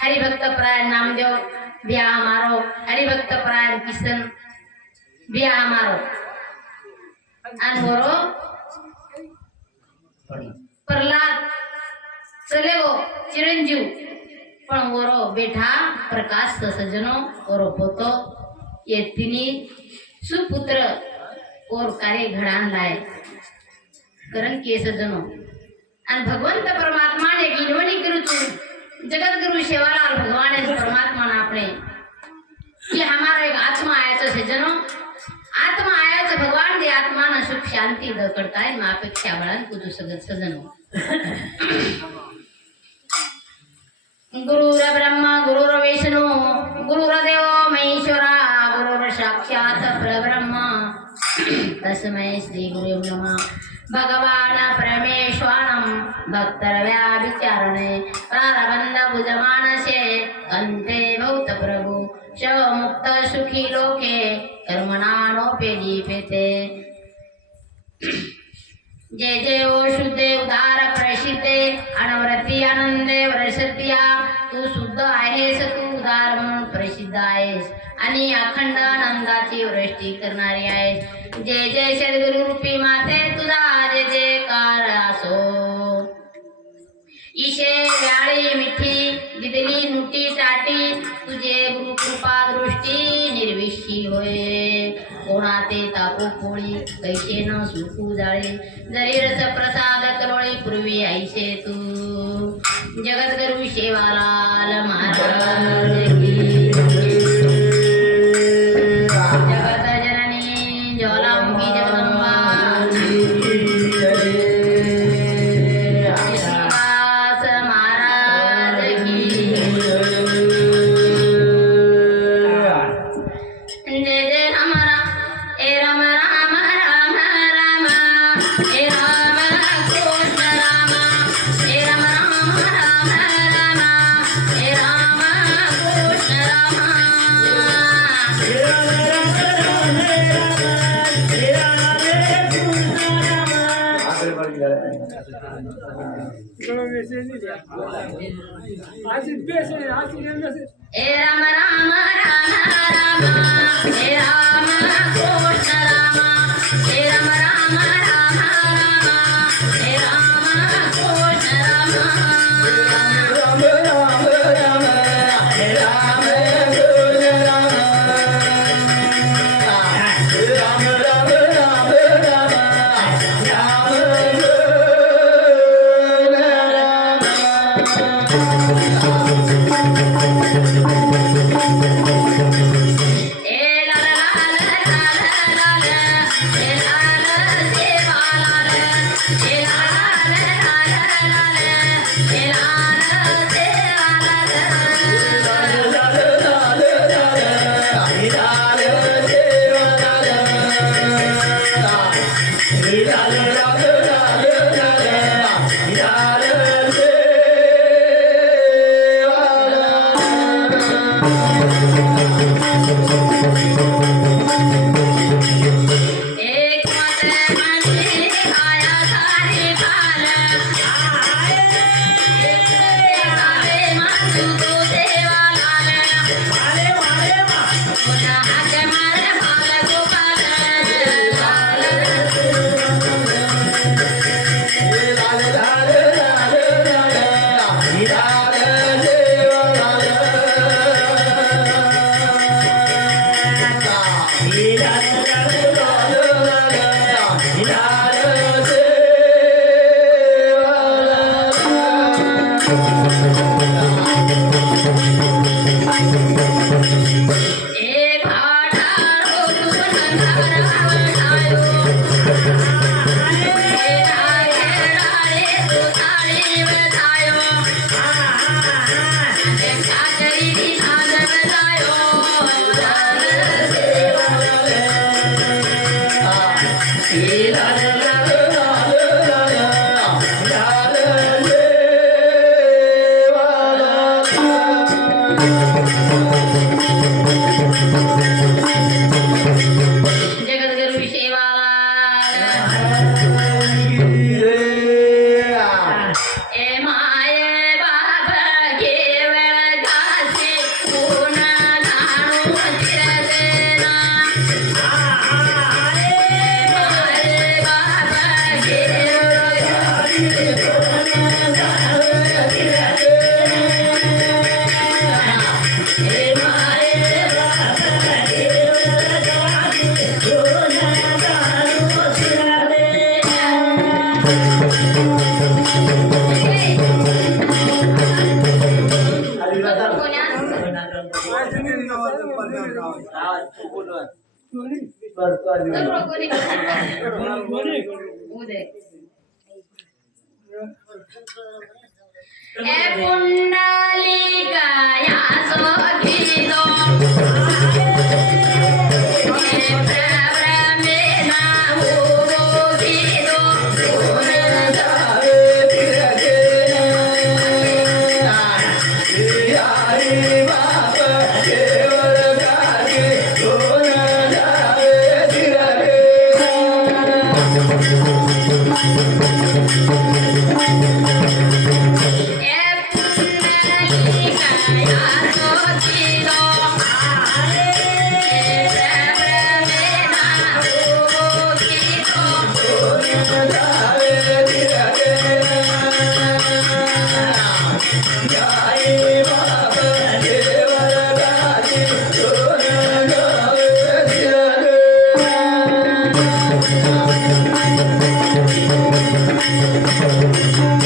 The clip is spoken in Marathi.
हरिभक्त परायण नामदेव बिया मारो, हरिभक्त परायण किसन बिया मारो आणि बोरो प्रल्हाद चले वो चिरंजीव पण वरो बेठा प्रकाश सजनो वरो पोतो ये तिनी सुपुत्र और कार्य घडान लाय करण के सजनो आणि भगवंत परमात्मा ने गिनवणी करू जगत गुरु सेवालाल भगवान है परमात्मा ना अपने कि हमारा एक आत्मा आया तो सजनो आत्मा आया तो भगवान दे आत्मा ना सुख शांति द करता है मां अपेक्षा बळन कुछ सगत सजनो गुरुर ब्रह्मा गुरुर विष्णु गुरुर देव महेश्वरा गुरुर साक्षात परब्रह्म तस्मै श्री गुरुवे नमः भगवान परमेश्वरम भक्तरव्या विचारणे प्रारबंध भुजमानसे कंते भूत प्रभु शव मुक्त सुखी लोके कर्मणानोपे जीपेते जय जय ओ शुद्धे उदार प्रसिद्धे अनवरती आनंदे वर्षत्या तू शुद्ध आहेस तू उदार म्हणून प्रसिद्ध आहेस आणि अखंड आनंदाची वृष्टी करणारी आहेस जय जय सद्गुरु रूपी माते तुझा जय जयकार असो ईशे व्याळी मिठी दिदली नुटी टाटी तुझे गुरु कृपा दृष्टी निर्विशी होय कोणाते तापो पोळी कैसे न सुखू जाळे जरी रस प्रसाद करोळी पूर्वी ऐसे तू जगद्गुरु सेवालाल महाराज की जगत जननी ज्वालामुखी जगदंबा श्रीनिवास महाराज की जय जय राम राम राम राम राम हे राम कृष्ण राम हे राम राम राम राम हे राम कृष्ण राम हे राम राम राम राम हे राम कृष्ण राम हे राम राम राम राम हे राम कृष्ण राम सगळं कोणी उदय ए पुंडलिकाया सोखितो Thank you.